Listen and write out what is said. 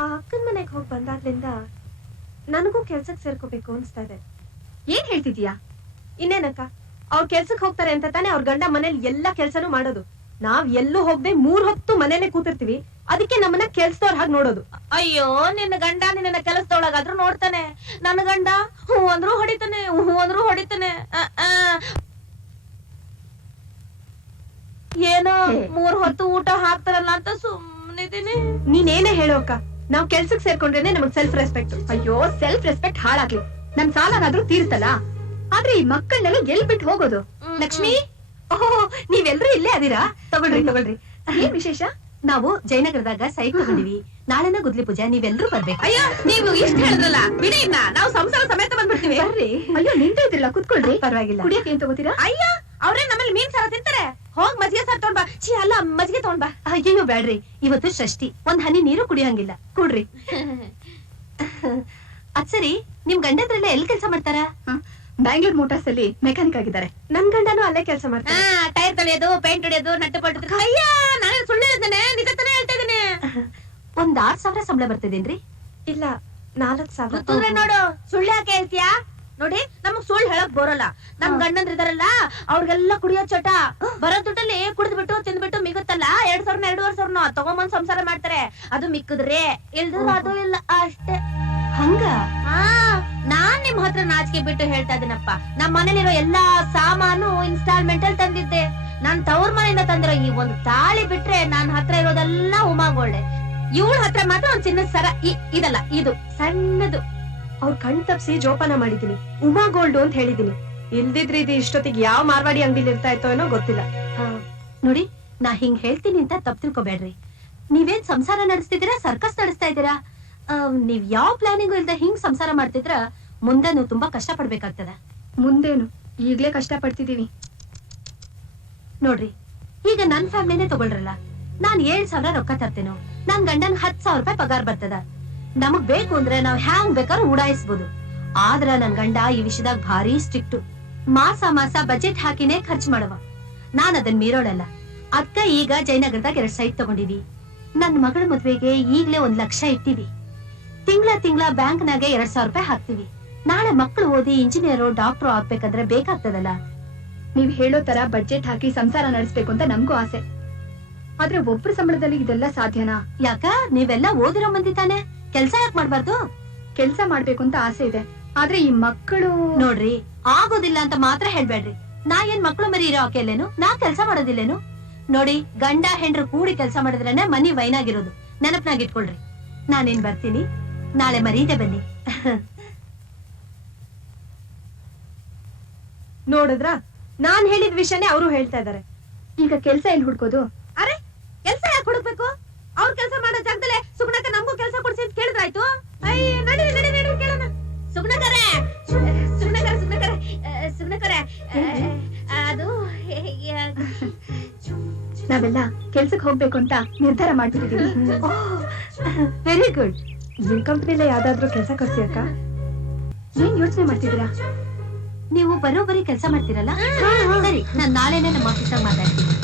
ಆ ಅಕ್ಕನ ಮನೆಗೆ ಹೋಗಿ ಬಂದಾಗ್ಲಿಂದ ನನಗೂ ಕೆಲ್ಸಕ್ಕೆ ಸೇರ್ಕೋಬೇಕು ಅನ್ಸ್ತಾ ಇದೆ. ಏನ್ ಹೇಳ್ತಿದ್ಯಾ? ಇನ್ನೇನಕ್ಕ, ಅವ್ರ ಕೆಲ್ಸಕ್ಕೆ ಹೋಗ್ತಾರೆ ಅಂತ ತಾನೇ ಅವ್ರ ಗಂಡ ಮನೇಲಿ ಎಲ್ಲಾ ಕೆಲ್ಸನೂ ಮಾಡೋದು. ನಾವ್ ಎಲ್ಲೂ ಹೋಗದೆ 3 ಹೊತ್ತು ಮನೇಲೆ ಕೂತಿರ್ತೀವಿ. ಅದಕ್ಕೆ ನಮ್ಮನ್ನ ಕೆಲ್ಸದವ್ರ ಹಾಗೆ ನೋಡೋದು. ಅಯ್ಯೋ, ನಿನ್ನ ಗಂಡ ನಿನ್ನ ಕೆಲಸದೊಳಗಾದ್ರೂ ನೋಡ್ತಾನೆ. ನನ್ನ ಗಂಡ ಹೂ ಅಂದ್ರೂ ಹೊಡಿತಾನೆ, ಹೂ ಅಂದ್ರೂ ಹೊಡಿತಾನೆ. ಏನೋ 3 ಹೊತ್ತು ಊಟ ಹಾಕ್ತಾರಲ್ಲ ಅಂತ ಸುಮ್ಮನಿದೀನಿ. ನೀನೇನೇ ಹೇಳೋ ಅಕ್ಕ, ನಾವ್ ಕೆಲ್ಸಕ್ಕೆ ಸೇರ್ಕೊಂಡ್ರೇನೆ ನಮಗ್ ಸೆಲ್ಫ್ ರೆಸ್ಪೆಕ್ಟ್. ಅಯ್ಯೋ, ಸೆಲ್ಫ್ ರೆಸ್ಪೆಕ್ಟ್ ಹಾಳಾಗ್ಲಿ, ನನ್ ಸಾಲನಾದ್ರೂ ತೀರ್ತಲ್ಲ. ಆದ್ರೆ ಈ ಮಕ್ಕಳನ್ನೆಲ್ಲ ಎಲ್ ಬಿಟ್ಟು ಹೋಗೋದು? ಲಕ್ಷ್ಮಿ, ಓಹೋ, ನೀವೆಲ್ರೂ ಇಲ್ಲೇ ಅದೀರಾ? ತಗೊಳ್ರಿ. ಏನ್ ವಿಶೇಷ? ನಾವು ಜಯನಗರದಾಗ ಸೈಟ್ ತಗೊಂಡಿವಿ. ನಾಳೆನ ಗುದ್ಲಿ ಪೂಜೆ, ನೀವೆಲ್ರೂ ಬರ್ಬೇಕು. ಅಯ್ಯೋ, ನೀವು ಇಷ್ಟ ಹೇಳಿದ್ರಲ್ಲ, ಬಿಡಿ, ನಾವು ಸಂಸಾರ ಸಮೇತ ಬಂದ್ಬಿಡ್ತೀವಿ. ಬರ್ರಿ. ಅಯ್ಯೋ, ನಿಂತ ಇದ್ರಲ್ಲ, ಕುತ್ಕೊಳ್ರಿ. ಪರವಾಗಿಲ್ಲ. ಕುಡಿಯಕ್ಕೆ ಏನ್ ತಗೋತೀರಾ? ಅಯ್ಯೋ, ಅವ್ರೇ ನಮ್ಮಲ್ಲಿ ಮೀನ್ ಸಾರ ತಿಂತಾರೆ. ಹೋಗ್ ಮಜ್ಜಿಗೆ ಸಾರ್ ತಗೊಂಡ್ ಬಾ. ಛೀ, ಅಲ್ಲ, ಮಜ್ಜಿಗೆ ತಗೊಂಡ್ ಬಾ. ಅಯ್ಯೋ ಬ್ಯಾಡ್ರಿ, ಇವತ್ತು ಷಷ್ಠಿ, ಒಂದ್ ಹನಿ ನೀರು ಕುಡಿಯಂಗಿಲ್ಲ. ಕೂಡ್ರಿ. ಅದ್ ಸರಿ, ನಿಮ್ ಗಂಡದ್ರೆಲ್ಲ ಎಲ್ಲಿ ಕೆಲ್ಸ ಮಾಡ್ತಾರ? ಬ್ಯಾಂಗ್ಳೂರ್ ಮೋಟಾರ್ಸ್ ಅಲ್ಲಿ ಮೆಕ್ಯಾನಿಕ್ ಆಗಿದ್ದಾರೆ. ನನ್ ಗಂಡನು ಅಲ್ಲೇ ಕೆಲ್ಸ ಮಾಡ್ತಾರೆ. ಟೈರ್ ತೊಳೆಯೋದು, ಪೇಂಟ್ ಹೊಡೆಯೋದು, ನಟ್ಟು ಪಟ್ಟು. ಅಯ್ಯ, ನಾನೇ ಸುಳ್ಳು ಹೇಳ್ತೇನೆ, ನಿಜ ತಾನೇ ಹೇಳ್ತಾ ಇದೀನಿ. ಒಂದ್ 6,000 ಸಂಬಳ ಬರ್ತಿದೇನ್ರಿ? ಇಲ್ಲ, 4,000. ಗೊತ್ತಿದ್ರೆ ನೋಡು, ಸುಳ್ಳು ಯಾಕೆ ಹೇಳ್ತೀಯಾ? ನೋಡಿ, ನಮಗ್ ಸುಳ್ಳು ಹೇಳಕ್ ಬರೋಲ್ಲ. ನಮ್ ಗಂಡಂದ್ರಿದಾರಲ್ಲ, ಅವ್ರಿಗೆಲ್ಲ ಕುಡಿಯೋ ಚಟ. ಬರೋ ದುಡ್ಡಲ್ಲಿ ಕುಡಿದ್ಬಿಟ್ಟು ತಿಂದ್ಬಿಟ್ಟು ಮಿಗುತ್ತಲ್ಲ, 2,000 2,500 ತಗೊಂಬಂದ್ ಸಂಸಾರ ಮಾಡ್ತಾರೆ. ಅದು ಮಿಕ್ಕುದ್ರೆ ಇಲ್ದ್ರು ಅದು ಇಲ್ಲ ಅಷ್ಟೇ. ಹಂಗ? ನಾನ್ ನಿಮ್ ಹತ್ರ ನಾಚಿಕೆ ಬಿಟ್ಟು ಹೇಳ್ತಾ ಇದೀನಪ್ಪ. ನಮ್ ಮನೇಲಿರೋ ಎಲ್ಲಾ ಸಾಮಾನು ಇನ್ಸ್ಟಾಲ್ಮೆಂಟ್ ಅಲ್ಲಿ ತಂದಿದ್ದೆ. ನಾನ್ ತವ್ರ ಮನೆಯಿಂದ ತಂದಿರೋ ಈ ಒಂದು ತಾಳಿ ಬಿಟ್ರೆ ನಾನ್ ಹತ್ರ ಇರೋದೆಲ್ಲ ಉಮಾಗೋಲ್ಡೆ. ಇವಳ ಹತ್ರ ಮಾತ್ರ ಒಂದ್ ಚಿನ್ನದ ಸರ, ಇದಲ್ಲ, ಇದು ಸಣ್ಣದು. ಅವ್ರ ಕಣ್ ತಪ್ಸಿ ಜೋಪಾನ ಮಾಡಿದೀನಿ. ಉಮಾ ಗೋಲ್ಡ್ ಅಂತ ಹೇಳಿದೀನಿ. ಇಲ್ದಿದ್ರೆ ಇದು ಇಷ್ಟೊತ್ತಿಗೆ ಯಾವ ಮಾರ್ವಾಡಿ ಅಂಗಡಿಲಿ ಇರ್ತಾ ಇತ್ತೋ ಏನೋ ಗೊತ್ತಿಲ್ಲ. ನೋಡಿ, ನಾ ಹಿಂಗ್ ಹೇಳ್ತೀನಿ ಅಂತ ತಪ್ಪು ತಿಳ್ಕೊಬೇಡ್ರಿ. ನೀವೇನ್ ಸಂಸಾರ ನಡೆಸ್ತಿದ್ದೀರಾ, ಸರ್ಕಸ್ ನಡೆಸ್ತಾ ಇದ್ದೀರಾ? ನೀವ್ ಯಾವ ಪ್ಲಾನಿಂಗು ಇಲ್ದ ಹಿಂಗ್ ಸಂಸಾರ ಮಾಡ್ತಿದ್ರ ಮುಂದೆ ನೀವು ತುಂಬಾ ಕಷ್ಟ ಪಡ್ಬೇಕಾಗ್ತದ. ಮುಂದೇನು, ಈಗ್ಲೇ ಕಷ್ಟ ಪಡ್ತಿದೀವಿ. ನೋಡ್ರಿ, ಈಗ ನನ್ ಫ್ಯಾಮಿಲಿನೇ ತಗೊಳ್ರಲ್ಲ. ನಾನ್ 7,000 ರೊಕ್ಕ ತರ್ತೇನೋ, ನನ್ ಗಂಡನ್ 10,000 ರೂಪಾಯಿ ಪಗಾರ ಬರ್ತದ. ನಮಗ್ ಬೇಕು ಅಂದ್ರೆ ನಾವ್ ಹ್ಯಾಂಗ್ ಬೇಕಾದ್ರೂ ಉಡಾಯಿಸ್ಬೋದು. ಆದ್ರ ನನ್ ಗಂಡ ಈ ವಿಷಯದಾಗ ಭಾರಿ ಸ್ಟ್ರಿಕ್ಟ್. ಮಾಸ ಬಜೆಟ್ ಹಾಕಿನೇ ಖರ್ಚು ಮಾಡವ. ನಾನ್ ಅದನ್ ಮೀರೋಳಲ್ಲ. ಅದ್ಕ ಈಗ ಜಯನಗರದಾಗ 2 ಸೈಟ್ ತಗೊಂಡಿವಿ. ನನ್ ಮಗಳ ಮದ್ವೆಗೆ ಈಗ್ಲೇ 1 ಲಕ್ಷ ಇಟ್ಟಿವಿ. ತಿಂಗಳ ಬ್ಯಾಂಕ್ನಾಗೆ 2,000 ರೂಪಾಯಿ ಹಾಕ್ತಿವಿ. ನಾಳೆ ಮಕ್ಕಳು ಓದಿ ಇಂಜಿನಿಯರು, ಡಾಕ್ಟರ್ ಆಗ್ಬೇಕಂದ್ರೆ ಬೇಕಾಗ್ತದಲ್ಲ. ನೀವ್ ಹೇಳೋ ತರ ಬಡ್ಜೆಟ್ ಹಾಕಿ ಸಂಸಾರ ನಡೆಸ್ಬೇಕು ಅಂತ ನಮ್ಗೂ ಆಸೆ. ಆದ್ರೆ ಒಬ್ರು ಸಂಬಳದಲ್ಲಿ ಇದೆಲ್ಲ ಸಾಧ್ಯನಾ? ಯಾಕ, ನೀವೆಲ್ಲ ಓದಿರೋ ಮಂದಿ ತಾನೆ, ಕೆಲ್ಸ ಯಾಕೆ ಮಾಡ್ಬಾರ್ದು? ಕೆಲ್ಸ ಮಾಡ್ಬೇಕು ಅಂತ ಆಸೆ ಇದೆ. ಆದ್ರೆ ಈ ಮಕ್ಕಳು ನೋಡ್ರಿ, ಆಗೋದಿಲ್ಲ ಅಂತ ಮಾತ್ರ ಹೇಳ್ಬೇಡ್ರಿ. ನಾ ಏನ್ ಮಕ್ಳು ಮರಿ ಇರೋ ಆಕೆಲ್ಲೇನು? ನಾ ಕೆಲ್ಸ ಮಾಡೋದಿಲ್ಲೇನು? ನೋಡಿ, ಗಂಡ ಹೆಂಡ್ರು ಕೂಡಿ ಕೆಲ್ಸ ಮಾಡಿದ್ರೇನೆ ಮನಿ ವೈನಾಗಿರೋದು. ನೆನಪ್ನಾಗ ಇಟ್ಕೊಳ್ರಿ. ನಾನೇನ್ ಬರ್ತೀನಿ, ನಾಳೆ ಮರೀದೆ ಬನ್ನಿ. ನೋಡಿದ್ರ, ನಾನ್ ಹೇಳಿದ ವಿಷಯನೇ ಅವರು ಹೇಳ್ತಾ ಇದಾರೆ. ಈಗ ಕೆಲ್ಸ ಎಲ್ಲಿ ಹುಡ್ಕೋದು? ಅರೆ, ಕೆಲ್ಸ ಯಾಕೆ ಹುಡುಕ್ಬೇಕು? ಅವ್ರ ಕೆಲ್ಸ ಮಾಡೋ ಜಾಗದಲ್ಲೇ ಸುಗ್ನಕ್ಕ ನಮಗೂ ಕೆಲ್ಸ ಕೊಡ್ಸಿ ಅಂತ ಕೇಳಿದ್ರಾಯ್ತು. ಅಯ್ಯ, ನಡಿ ಕೇಳೋಣ. ಸುಗ್ನಕರೇ, ಅದು ನಾವೆಲ್ಲ ಕೆಲ್ಸಕ್ಕೆ ಹೋಗ್ಬೇಕು ಅಂತ ನಿರ್ಧಾರ ಮಾಡ್ಬಿಟ್ಟಿದೀವಿ. Very good. ನಿಮ್ ಕಂಪ್ನಿಲೇ ಯಾವ್ದಾದ್ರು ಕೆಲ್ಸ ಕೊಡ್ಸಿ ಅಕ್ಕ. ಏನ್ ಯೋಚನೆ ಮಾಡ್ತಿದ್ದೀರಾ? ನೀವು ಬರೋಬ್ಬರಿ ಕೆಲ್ಸ ಮಾಡ್ತೀರಲ್ಲ? ಸರಿ, ನಾನ್ ನಾಳೆನೆ ನಮ್ಮ ಆಫೀಸಾಗ ಮಾತಾಡ್ತೀನಿ.